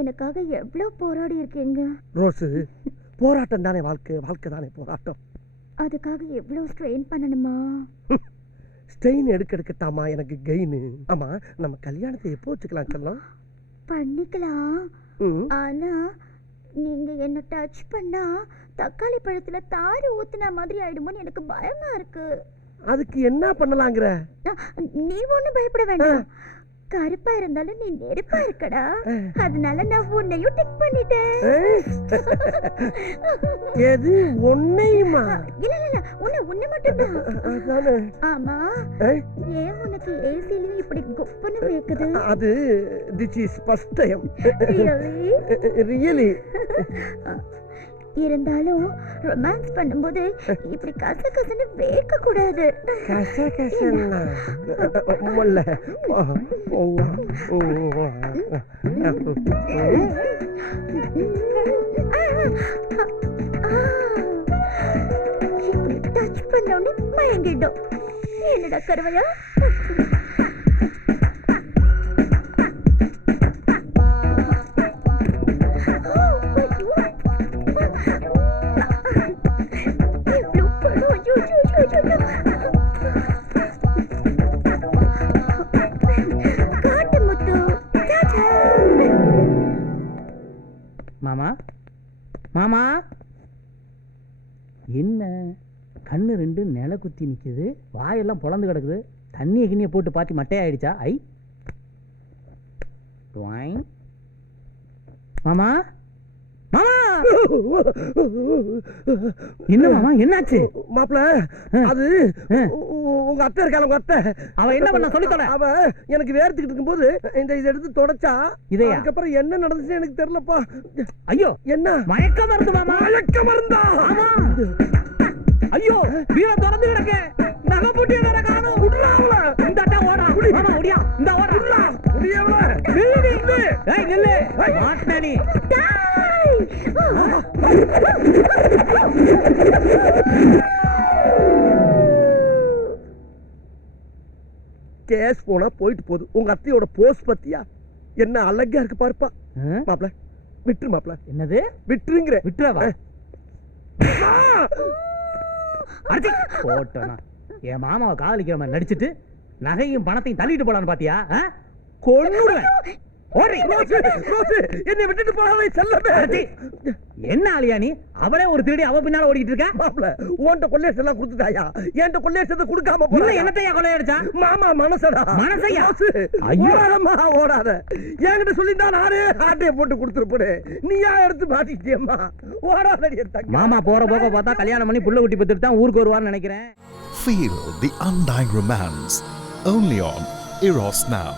எனக்காக எவ்வளவு போராடி இருக்கீங்க ரோஸு. போராட்டம் தானே வாழ்க்கை, வாழ்க்கை தானே போராட்டம். அதுக்காக எவ்வளவு ஸ்ட்ரெயின் பண்ணணுமா? ஸ்ட்ரெயின் எடுக்கத்தாமா எனக்கு கெயின். ஆமா, நம்ம கல்யாணத்தை எப்போ வச்சுக்கலாம் செல்லம்? பண்ணிக்கலாம். ஆனா நீங்க என்ன டச் பண்ணா தக்காளி பழத்துல தாறு ஊத்துன மாதிரி ஆயிடுமோன்னு எனக்கு பயமா இருக்கு. அதுக்கு என்ன பண்ணலாங்கிற? நீ ஒண்ணும் பயப்பட வேண்டாம். கருப்பா இருந்தாலும் நீ நெருப்பா இருக்கடா. அதனால நான் உன்னையும் டிக் பண்ணிட்டேன். எது உன்னையுமா? இல்ல இல்ல உன்னை மட்டும்தான். ஆமா, ஏன் உனக்கு ஏசிலயும் இப்படி குப்புன்னு வேக்குது? அது this is first time. Really. இருந்தாலும் ரொமான்ஸ் பண்ணும்போது இப்படி கசகசன்னு வேக்க கூடாது. கசகசன்னா மொல்ல. இப்படி டச் பண்ணோன்னு மயங்கிடும். என்னடா கருவையா? மாமா மாமா, என்ன கண்ணு ரெண்டு நில குத்தி நிக்குது, வாயெல்லாம் பொளந்து கிடக்குது, தண்ணியை கிண்ணியை போட்டு பாத்தி மட்டையாயிடுச்சா? ஐ மாமா மாமா, என்ன மாமா என்னாச்சு? மாப்பிள, அது உங்க அத்தை இருக்கால, உங்க அத்தை. அவ என்ன பண்ண சொல்லி தொலை. அவ எனக்கு வேர்த்துக்கிட்டு இருக்கும்போது இதை எடுத்து தொடச்சா. இதையா? அதுக்கப்புறம் என்ன நடந்துச்சுன்னு எனக்கு தெரியலப்பா. ஐயோ, என்ன மயக்க மருந்து மாமா? மயக்க மருந்தா? ஆமா. ஐயோ, வீர திறந்து கிடக்க, நகை பூட்டி வேற காணோம். உடலாவல இந்த அட்டா ஓடா. மாமா ஓடியா, இந்த ஓடா. உடலா முடியவல. நில்லு நில்லு. ஏய் நில்லு. மாட்டனி. கேஸ் போனா போயிட்டு போகுது. உங்க அத்தையோட போஸ் பத்தியா? என்ன அழகா இருக்கு பாருப்பா. மாப்பிள விட்டுரு மாப்பிள. என்னது விட்டுருங்கிற? விட்டுறவா? போட்டோனா என் மாமாவை காதலிக்கிற மாதிரி நடிச்சிட்டு நகையும் பணத்தையும் தள்ளிட்டு போலான்னு பாத்தியா? கொன்னுடுவேன். என்னை விட்டுட்டு போகாதே செல்லமே. என்ன ஆளியா நீ? அவளே ஒரு திருடி அவ பின்னால ஓடிட்டு இருக்க. மாப்பிள, உன்கிட்ட கொள்ளையடிச்சு எல்லாம் கொடுத்துட்டாயா? என்கிட்ட கொள்ளையடிச்சதை கொடுக்காம போற. என்னத்தையா கொள்ளையடிச்சா? மாமா மனசடா. மனசையா? ஓடாதம்மா ஓடாத. என்கிட்ட சொல்லியிருந்தா நானே ஆட்டையை போட்டு கொடுத்துருப்பேன். நீயா எடுத்து மாட்டிக்கிட்டியம்மா. ஓடாதடி தங்க. மாமா போற போக பார்த்தா கல்யாணம் பண்ணி புள்ள குட்டி பெத்துட்டு தான் ஊருக்கு வருவார்னு நினைக்கிறேன். Feel the undying romance only on Eros Now.